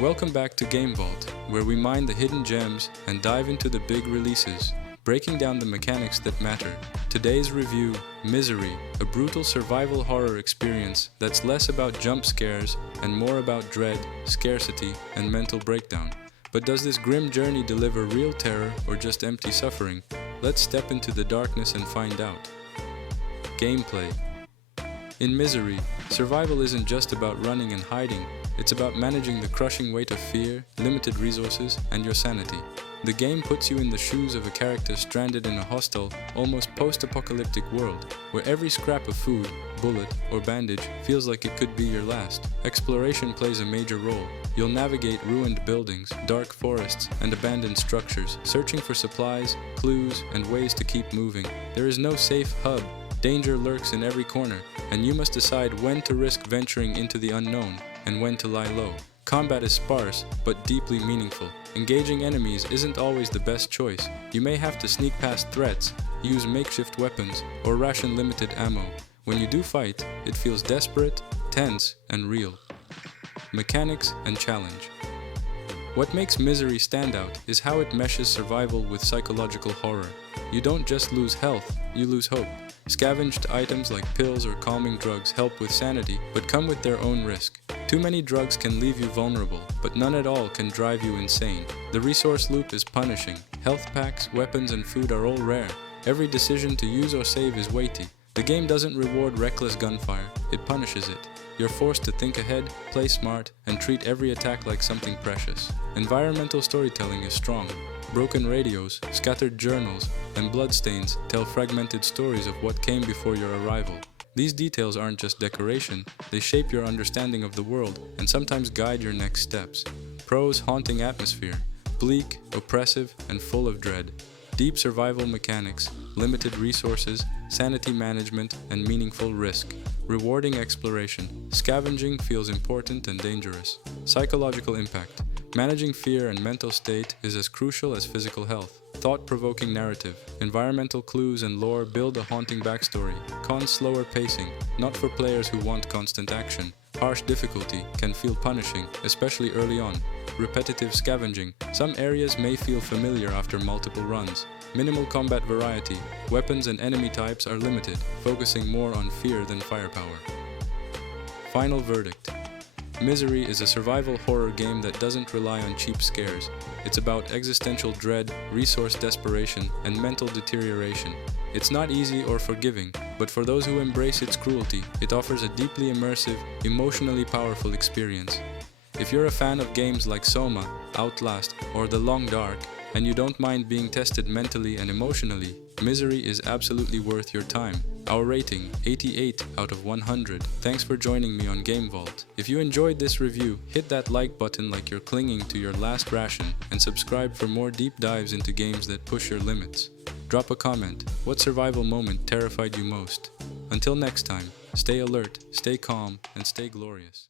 Welcome back to Game Vault, where we mine the hidden gems and dive into the big releases, breaking down the mechanics that matter. Today's review, Misery, a brutal survival horror experience that's less about jump scares and more about dread, scarcity, and mental breakdown. But does this grim journey deliver real terror or just empty suffering? Let's step into the darkness and find out. Gameplay. In Misery, survival isn't just about running and hiding, it's about managing the crushing weight of fear, limited resources, and your sanity. The game puts you in the shoes of a character stranded in a hostile, almost post-apocalyptic world, where every scrap of food, bullet, or bandage feels like it could be your last. Exploration plays a major role. You'll navigate ruined buildings, dark forests, and abandoned structures, searching for supplies, clues, and ways to keep moving. There is no safe hub. Danger lurks in every corner, and you must decide when to risk venturing into the unknown and when to lie low. Combat is sparse, but deeply meaningful. Engaging enemies isn't always the best choice. You may have to sneak past threats, use makeshift weapons, or ration limited ammo. When you do fight, it feels desperate, tense, and real. Mechanics and challenge. What makes Misery stand out is how it meshes survival with psychological horror. You don't just lose health, you lose hope. Scavenged items like pills or calming drugs help with sanity, but come with their own risk. Too many drugs can leave you vulnerable, but none at all can drive you insane. The resource loop is punishing. Health packs, weapons, and food are all rare. Every decision to use or save is weighty. The game doesn't reward reckless gunfire, it punishes it. You're forced to think ahead, play smart, and treat every attack like something precious. Environmental storytelling is strong. Broken radios, scattered journals, and bloodstains tell fragmented stories of what came before your arrival. These details aren't just decoration, they shape your understanding of the world and sometimes guide your next steps. Pros: haunting atmosphere, bleak, oppressive, and full of dread. Deep survival mechanics, limited resources, sanity management, and meaningful risk. Rewarding exploration, scavenging feels important and dangerous. Psychological impact. Managing fear and mental state is as crucial as physical health. Thought-provoking narrative. Environmental clues and lore build a haunting backstory. Cons: slower pacing, not for players who want constant action. Harsh difficulty can feel punishing, especially early on. Repetitive scavenging. Some areas may feel familiar after multiple runs. Minimal combat variety. Weapons and enemy types are limited, focusing more on fear than firepower. Final verdict. Misery is a survival horror game that doesn't rely on cheap scares. It's about existential dread, resource desperation, and mental deterioration. It's not easy or forgiving, but for those who embrace its cruelty, it offers a deeply immersive, emotionally powerful experience. If you're a fan of games like Soma, Outlast, or The Long Dark, and you don't mind being tested mentally and emotionally, Misery is absolutely worth your time. Our rating, 88 out of 100. Thanks for joining me on Game Vault. If you enjoyed this review, hit that like button like you're clinging to your last ration, and subscribe for more deep dives into games that push your limits. Drop a comment. What survival moment terrified you most? Until next time, stay alert, stay calm, and stay glorious.